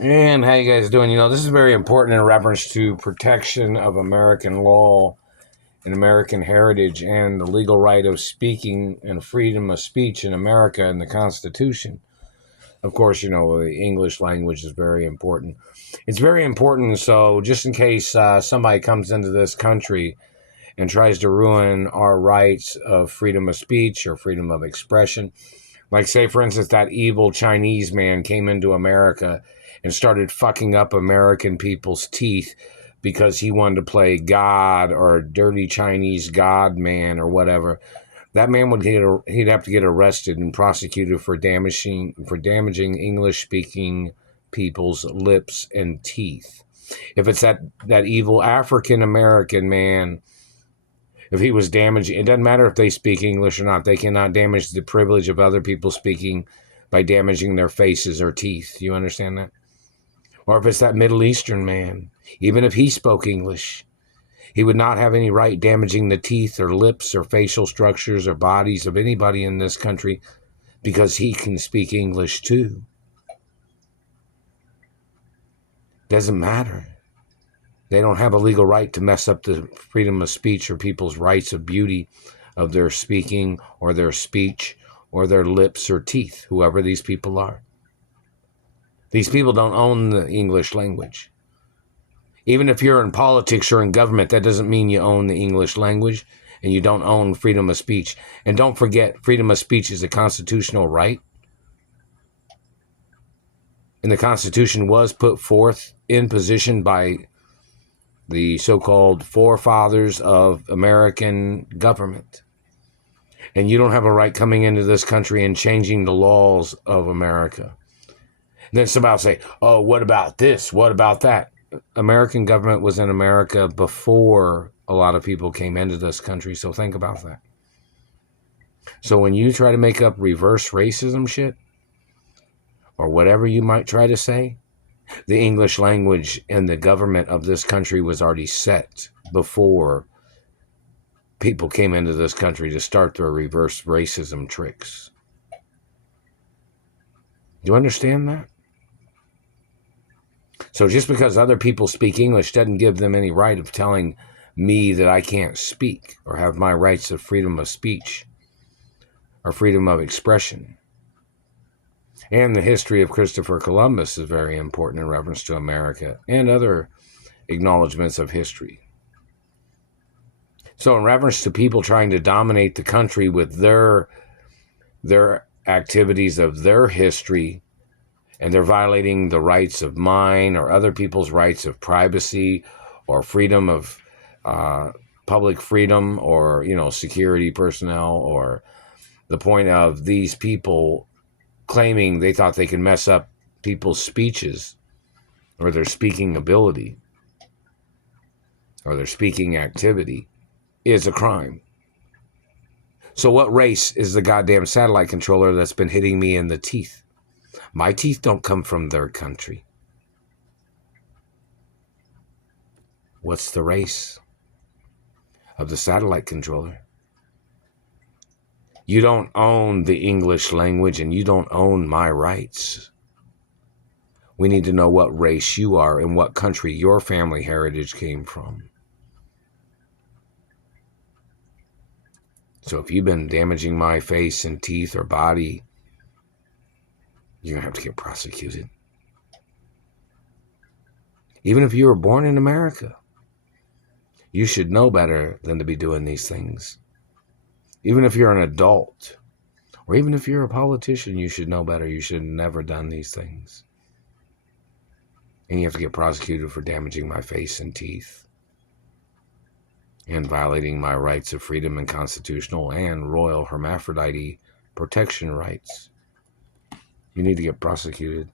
And how you guys doing? This is very important in reference to protection of American law and American heritage and the legal right of speaking and freedom of speech in America and the Constitution. Of course, the English language is very important. It's very important, so just in case somebody comes into this country and tries to ruin our rights of freedom of speech or freedom of expression, like, say, for instance, that evil Chinese man came into America and started fucking up American people's teeth because he wanted to play God or dirty Chinese God man or whatever. That man he'd have to get arrested and prosecuted for damaging English speaking people's lips and teeth. If it's that evil African American man, if he was damaging, it doesn't matter if they speak English or not. They cannot damage the privilege of other people speaking by damaging their faces or teeth. You understand that? Or if it's that Middle Eastern man, even if he spoke English, he would not have any right damaging the teeth or lips or facial structures or bodies of anybody in this country because he can speak English too. Doesn't matter. They don't have a legal right to mess up the freedom of speech or people's rights of beauty of their speaking or their speech or their lips or teeth, whoever these people are. These people don't own the English language. Even if you're in politics or in government, that doesn't mean you own the English language and you don't own freedom of speech. And don't forget, freedom of speech is a constitutional right. And the Constitution was put forth in position by the so-called forefathers of American government. And you don't have a right coming into this country and changing the laws of America. And then somebody will say, oh, what about this? What about that? American government was in America before a lot of people came into this country, so think about that. So when you try to make up reverse racism shit, or whatever you might try to say, the English language and the government of this country was already set before people came into this country to start their reverse racism tricks. Do you understand that? So just because other people speak English doesn't give them any right of telling me that I can't speak or have my rights of freedom of speech or freedom of expression. And the history of Christopher Columbus is very important in reference to America and other acknowledgments of history. So in reference to people trying to dominate the country with their activities of their history, and they're violating the rights of mine or other people's rights of privacy or freedom of public freedom or, security personnel, or the point of these people claiming they thought they could mess up people's speeches or their speaking ability or their speaking activity is a crime. So what race is the goddamn satellite controller that's been hitting me in the teeth? My teeth don't come from their country. What's the race of the satellite controller? You don't own the English language and you don't own my rights. We need to know what race you are and what country your family heritage came from. So if you've been damaging my face and teeth or body, you're going to have to get prosecuted. Even if you were born in America, you should know better than to be doing these things. Even if you're an adult, or even if you're a politician, you should know better. You should have never done these things. And you have to get prosecuted for damaging my face and teeth and violating my rights of freedom and constitutional and royal hermaphrodite protection rights. You need to get prosecuted.